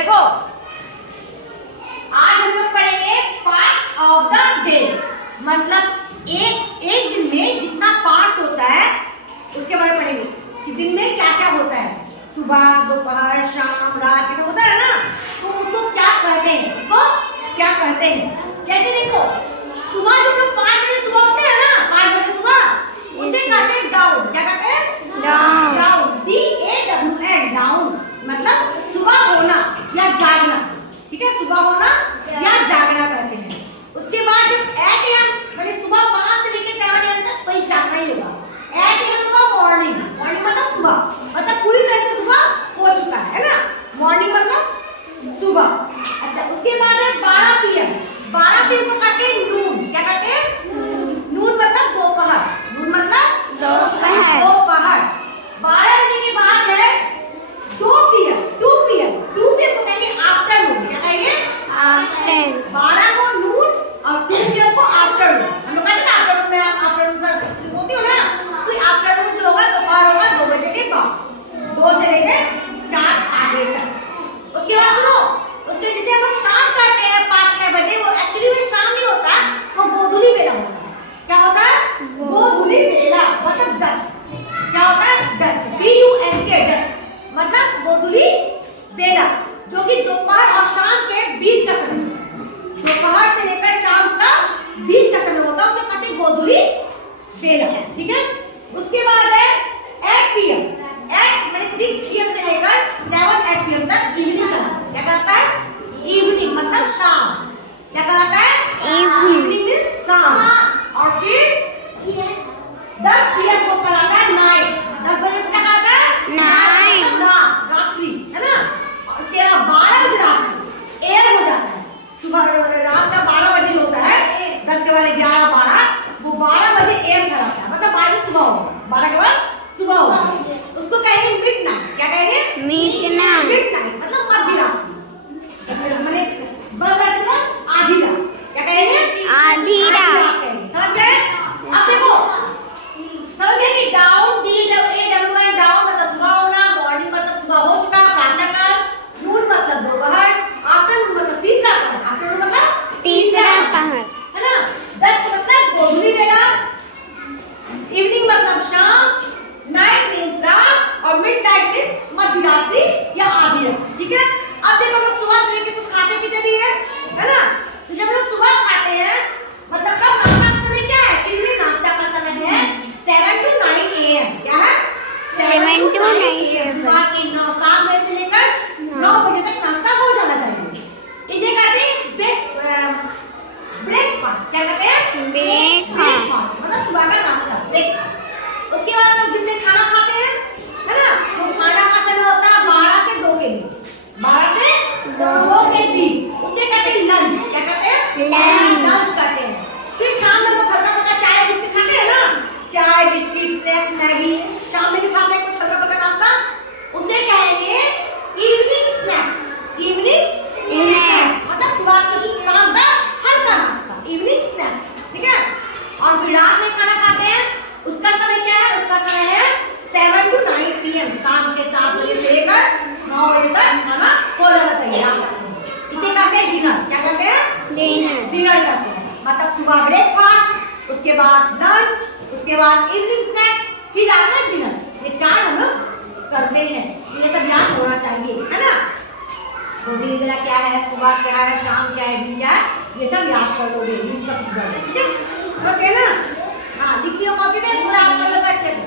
देखो आज हम लोग पढ़ेंगे पार्ट्स ऑफ द डे, मतलब एक दिन में जितना पार्ट होता है उसके बारे में पढ़ेंगे कि दिन में क्या क्या होता है। सुबह, दोपहर, शाम, रात, ये सब होता है ना, तो उसको क्या कहते हैं, उसको क्या कहते हैं। जैसे देखो सुबह जब लोग 5 बजे सुबह उठते हैं ना, 5 बजे सुबह, उसे कहते हैं डाउन। क्या कहते हैं? डाउन, DAWN, डाउन मतलब सुबह होना या जागना। ठीक है, सुबह होना या जागना कहते हैं। उसके बाद जब 8 AM मैंने सुबह 5 से लेकर 7 AM तक कोई जागना ही होगा। 8 AM होगा मॉर्निंग, मॉर्निंग मतलब सुबह, मतलब पूरी तरह से सुबह हो चुका है ना, मॉर्निंग मतलब सुबह। अच्छा, उसके बाद है 12 PM, 12 PM को कहते हैं नून। क्या कहते हैं? नून मतलब दोपहर, नून मतलब दोपहर। 12 बजे के बाद है 2 PM, 2 PM को कहेंगे आफ्टरनून। क्या कहेंगे? आफ्टरनून। 12 को नून और 2 PM को आफ्टरनून। हम लोग कहते हैं ना आफ्टरनून में आप आफ्टरनून सर होती हो ना, तो आफ्टरनून जो होगा दोपहर होगा 2 बजे के बाद, 2 से लेकर 4 आगे तक। उसके बाद सुनो, उसके जिसे हम शाम कहते हैं 5-6 बजे, वो एक्चुअली में शाम नहीं होता, वो गोधूली बेला होता है। क्या होता है? गोधूली बेला मतलब डस्ट। क्या होता है? डस्ट, BUSK, डस्ट मतलब गोधूली बेला, जो कि दोपहर और शाम के बीच का समय, दोपहर से लेकर शाम का बीच का समय होता है, उसे कहते हैं गोधूली बेला। ठीक है, उसके बाद है 8 PM, 6 PM से लेकर 7-8 PM तक इवनिंग कहलाता है। क्या कहलाता है? इवनिंग मतलब शाम। क्या कहलाता है? इवनिंग मींस शाम। और फिर 10 PM को कहलाता है नाइट। 10 बजे को क्या कहलाता है? नाइट, रात्रि, है ना। और उसके बाद 12 बजे रात एयर हो जाता है। सुबह रात का 12 बजे होता है, 10 के बाद 11, 12, वो 12 बजे एयर कहलाता है, मतलब 12 सुबह होगा, 12 के बाद सुबह होगा। उसको कहेंगे मिडनाइट। क्या कहेंगे? मिडनाइट। मिडनाइट मतलब मध्य रात, माने मतलब आधी रात। क्या कहेंगे? आधी रात। समझ गए? अब देखो समझ गए कि डाउन, DAWN, डाउन मतलब सुबह होना, मॉर्निंग मतलब सुबह हो चुका, प्रातः काल, नून मतलब दोपहर, आफ्टरनून मतलब तीसरा पहर, आफ्टरनून मतलब तीसरा पहर, है ना। 10 मतलब गोधूली बेला, इवनिंग मतलब शाम, नाइट मींस रात, और मिडनाइट मींस मध्य रात्रि या आधी रात। ठीक है, अब देखो हम लोग सुबह से लेके कुछ खाते पीते भी है ना। तो जब लोग सुबह खाते हैं मतलब कब, नाश्ता का समय क्या है? एक्चुअली नाश्ता का समय है 7 to 9 AM। क्या है? 7 to 9 AM। सुबह के 7 बजे से लेकर 9 बजे तक नाश्ता हो जाना चाहिए। इसे कहते हैं ब्रेकफास्ट। क्या कहते हैं? ब्रेकफास्ट मतलब सुबह का नाश्ता, ब्रेकफास्ट। उसके बाद हम दिन में खाना खाते हैं, है ना। तो खाना का समय होता है 12 से 2 के बीच, 12 से 2 के बीच, उसे कहते हैं लंच। क्या कहते हैं? लंच कहते हैं। फिर शाम में लोग हल्का फुल्का चाय बिस्किट खाते हैं ना, चाय बिस्किट स्नैक्स मैगी, शाम में भी खाते हैं कुछ हल्का फुल्का नाश्ता, उसे कहेंगे इवनिंग स्नैक्स। इवनिंग स्नैक्स मतलब सुबह के शाम का हल्का नाश्ता, इवनिंग स्नैक्स। ठीक है, और फिर रात में खाना खाते हैं, उसका समय क्या है? उसका समय है 7 to 9 PM, शाम के 7 बजे से लेकर 9 बजे तक खाना हो जाना चाहिए रात का। इसे कहते हैं डिनर। क्या कहते हैं? डिनर कहते हैं, मतलब सुबह ब्रेकफास्ट, उसके बाद लंच, उसके बाद इवनिंग स्नैक्स, फिर रात में डिनर। ये 4 हम लोग करते हैं, ये सब याद होना चाहिए, है ना। गोधूली बेला क्या है, सुबह क्या है, शाम क्या है, दिन क्या है, ये सब याद कर लोगे। ठीक है, ओके ना। हाँ, लिखिए कॉपी में, थोड़ा आप कर लो अच्छे से।